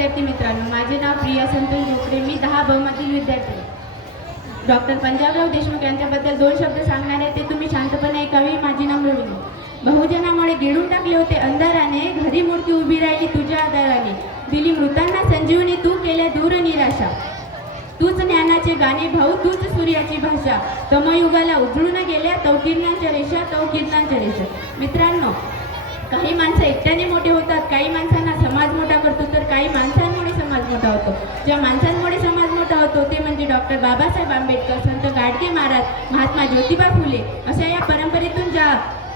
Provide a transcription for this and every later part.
विद्यार्थी मित्रांनो माझे नाव प्रिया संतोष ढोकरे मी दहा ब विद्यार्थी डॉक्टर पंजाबराव देशमुख यांच्याबद्दल दोन शब्द सांगणार आहे ते तुम्ही शांतपणे ऐकावी माझी नम्र विनंती. बहुजनामुळे गिळून टाकले होते अंधाराने घरी मूर्ती उभी राहिली तुझ्या आधाराने दिली मृतांना संजीवनी तू केल्या दूर निराशा. तूच ज्ञानाचे गाणे भाऊ तूच सूर्याची भाषा. तमयुगाला उजळून गेल्या तवकिरणांच्या रेषा तवकिरणांच्या रेषा. मित्रांनो काही माणसं एकट्याने मोठे होतात काही माणसांना समाज मोठा करतो तर काही माणसांमुळे समाज मोठा होतो. ज्या माणसांमुळे समाज मोठा होतो ते म्हणजे डॉक्टर बाबासाहेब आंबेडकर संत गाडगे महाराज महात्मा ज्योतिबा फुले. अशा या परंपरेतून ज्या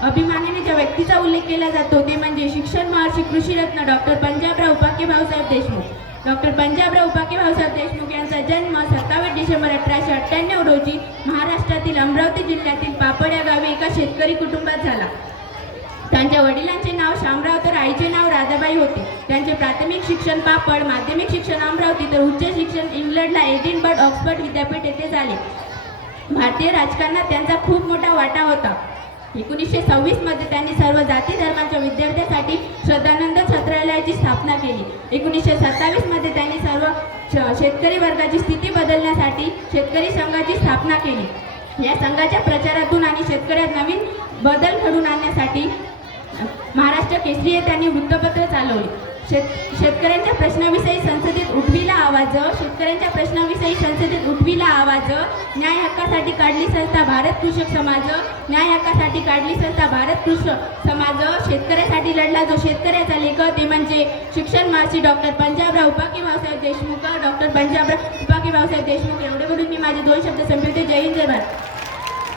अभिमानाने ज्या व्यक्तीचा उल्लेख केला जातो ते म्हणजे शिक्षण महर्षी कृषीरत्न डॉक्टर पंजाबराव उपाके भाऊसाहेब देशमुख. डॉक्टर पंजाबराव उपाके भाऊसाहेब देशमुख यांचा जन्म सत्तावीस डिसेंबर अठराशे अठ्ठ्याण्णव रोजी महाराष्ट्रातील अमरावती जिल्ह्यातील पापड या गावी एका शेतकरी कुटुंबात झाला. त्यांच्या वडिलांचे नाव शामराव तर आईचे नाव राधाबाई होते. त्यांचे प्राथमिक शिक्षण पापड माध्यमिक शिक्षण अमरावती तर उच्च शिक्षण इंग्लंडला एडिनबर्ग ऑक्सफर्ड विद्यापीठ येथे झाले. भारतीय राजकारणात त्यांचा खूप मोठा वाटा होता. एकोणीसशे सव्वीसमध्ये त्यांनी सर्व जाती धर्मांच्या विद्यार्थ्यांसाठी श्रद्धानंद छत्रालयाची स्थापना केली. एकोणीसशे सत्तावीसमध्ये त्यांनी सर्व श- शेतकरी वर्गाची स्थिती बदलण्यासाठी शेतकरी संघाची स्थापना केली. या संघाच्या प्रचारातून आणि शेतकऱ्यात नवीन बदल घडून आणण्यासाठी महाराष्ट्र केसरी हे त्यांनी वृत्तपत्र चालवले. शेत शेतकऱ्यांच्या प्रश्नाविषयी संसदेत उठविला आवाज शेतकऱ्यांच्या प्रश्नाविषयी संसदेत उठविला आवाज न्याय हक्कासाठी काढली संस्था भारत कृषक समाज न्याय हक्कासाठी काढली संस्था भारत कृषक समाज शेतकऱ्यासाठी लढला जो शेतकऱ्याचा लेखक ते म्हणजे शिक्षण महर्षी डॉक्टर पंजाबराव उपाकी भाऊसाहेब देशमुख डॉक्टर पंजाबराव उपाकी भाऊसाहेब देशमुख. एवढे म्हणून मी माझे दोन शब्द संपवते. जय हिंद जय भारत.